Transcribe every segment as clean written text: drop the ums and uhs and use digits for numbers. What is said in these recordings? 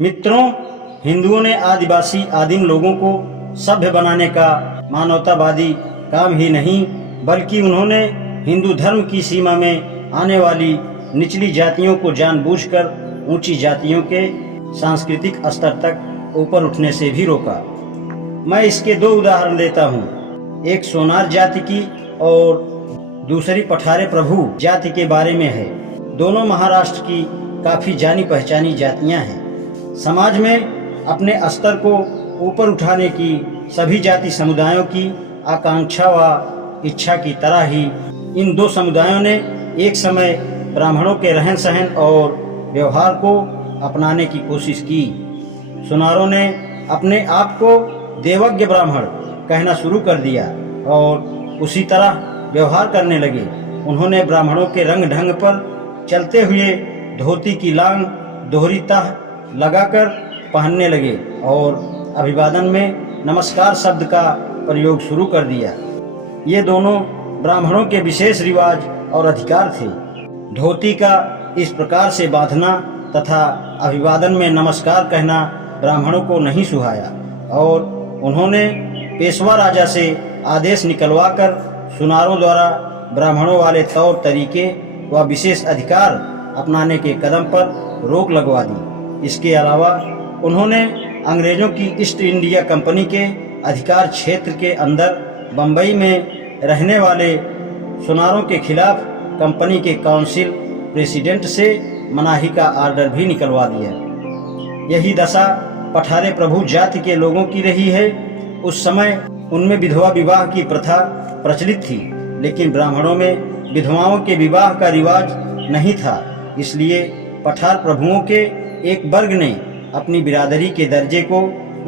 मित्रों, हिंदुओं ने आदिवासी आदिम लोगों को सभ्य बनाने का मानवतावादी काम ही नहीं बल्कि उन्होंने हिंदू धर्म की सीमा में आने वाली निचली जातियों को जानबूझकर ऊंची जातियों के सांस्कृतिक स्तर तक ऊपर उठने से भी रोका। मैं इसके दो उदाहरण देता हूँ। एक सोनार जाति की और दूसरी पठारे प्रभु जाति के बारे में है। दोनों महाराष्ट्र की काफी जानी पहचानी जातियां हैं। समाज में अपने स्तर को ऊपर उठाने की सभी जाति समुदायों की आकांक्षा व इच्छा की तरह ही इन दो समुदायों ने एक समय ब्राह्मणों के रहन सहन और व्यवहार को अपनाने की कोशिश की। सुनारों ने अपने आप को देवज्ञ ब्राह्मण कहना शुरू कर दिया और उसी तरह व्यवहार करने लगे। उन्होंने ब्राह्मणों के रंग ढंग पर चलते हुए धोती की लांग दोहरी तह लगाकर पहनने लगे और अभिवादन में नमस्कार शब्द का प्रयोग शुरू कर दिया। ये दोनों ब्राह्मणों के विशेष रिवाज और अधिकार थे। धोती का इस प्रकार से बांधना तथा अभिवादन में नमस्कार कहना ब्राह्मणों को नहीं सुहाया और उन्होंने पेशवा राजा से आदेश निकलवाकर सुनारों द्वारा ब्राह्मणों वाले तौर तरीके व विशेष अधिकार अपनाने के कदम पर रोक लगवा दी। इसके अलावा उन्होंने अंग्रेजों की ईस्ट इंडिया कंपनी के अधिकार क्षेत्र के अंदर बंबई में रहने वाले सुनारों के खिलाफ कंपनी के काउंसिल प्रेसिडेंट से मनाही का आर्डर भी निकलवा दिया। यही दशा पठारे प्रभु जाति के लोगों की रही है। उस समय उनमें विधवा विवाह की प्रथा प्रचलित थी, लेकिन ब्राह्मणों में विधवाओं के विवाह का रिवाज नहीं था। इसलिए पठार प्रभुओं के एक वर्ग ने अपनी बिरादरी के दर्जे को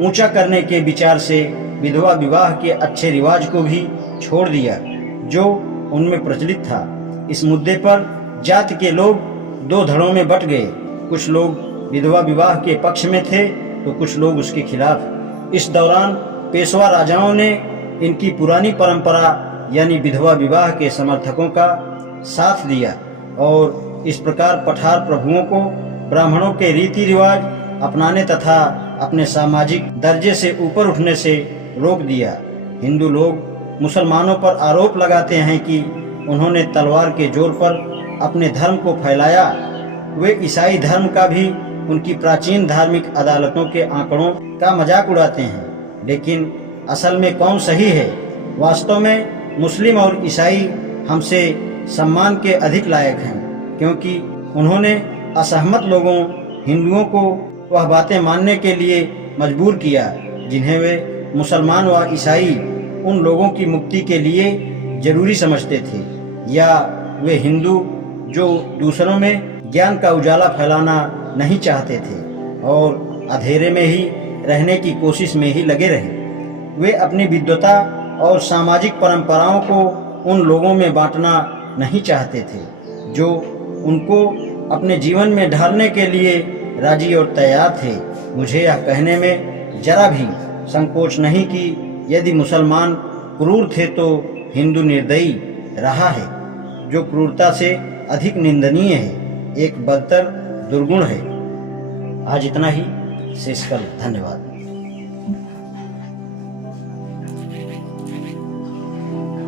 ऊंचा करने के विचार से विधवा विवाह के अच्छे रिवाज को भी छोड़ दिया जो उनमें प्रचलित था। इस मुद्दे पर जाति के लोग दो धड़ों में बट गए। कुछ लोग विधवा विवाह के पक्ष में थे तो कुछ लोग उसके खिलाफ। इस दौरान पेशवा राजाओं ने इनकी पुरानी परंपरा यानी विधवा विवाह के समर्थकों का साथ दिया और इस प्रकार पठार प्रभुओं को ब्राह्मणों के रीति रिवाज अपनाने तथा अपने सामाजिक दर्जे से ऊपर उठने से रोक दिया। हिंदू लोग मुसलमानों पर आरोप लगाते हैं कि उन्होंने तलवार के जोर पर अपने धर्म को फैलाया। वे ईसाई धर्म का भी उनकी प्राचीन धार्मिक अदालतों के आंकड़ों का मजाक उड़ाते हैं, लेकिन असल में कौन सही है? वास्तव में मुस्लिम और ईसाई हमसे सम्मान के अधिक लायक हैं, क्योंकि उन्होंने असहमत लोगों हिंदुओं को वह बातें मानने के लिए मजबूर किया जिन्हें वे मुसलमान व ईसाई उन लोगों की मुक्ति के लिए जरूरी समझते थे, या वे हिंदू जो दूसरों में ज्ञान का उजाला फैलाना नहीं चाहते थे और अंधेरे में ही रहने की कोशिश में ही लगे रहे। वे अपनी विद्वता और सामाजिक परंपराओं को उन लोगों में बांटना नहीं चाहते थे जो उनको अपने जीवन में ढालने के लिए राजी और तैयार थे। मुझे यह कहने में जरा भी संकोच नहीं कि यदि मुसलमान क्रूर थे तो हिंदू निर्दयी रहा है, जो क्रूरता से अधिक निंदनीय है, एक बदतर दुर्गुण है। आज इतना ही, शेष कल। धन्यवाद।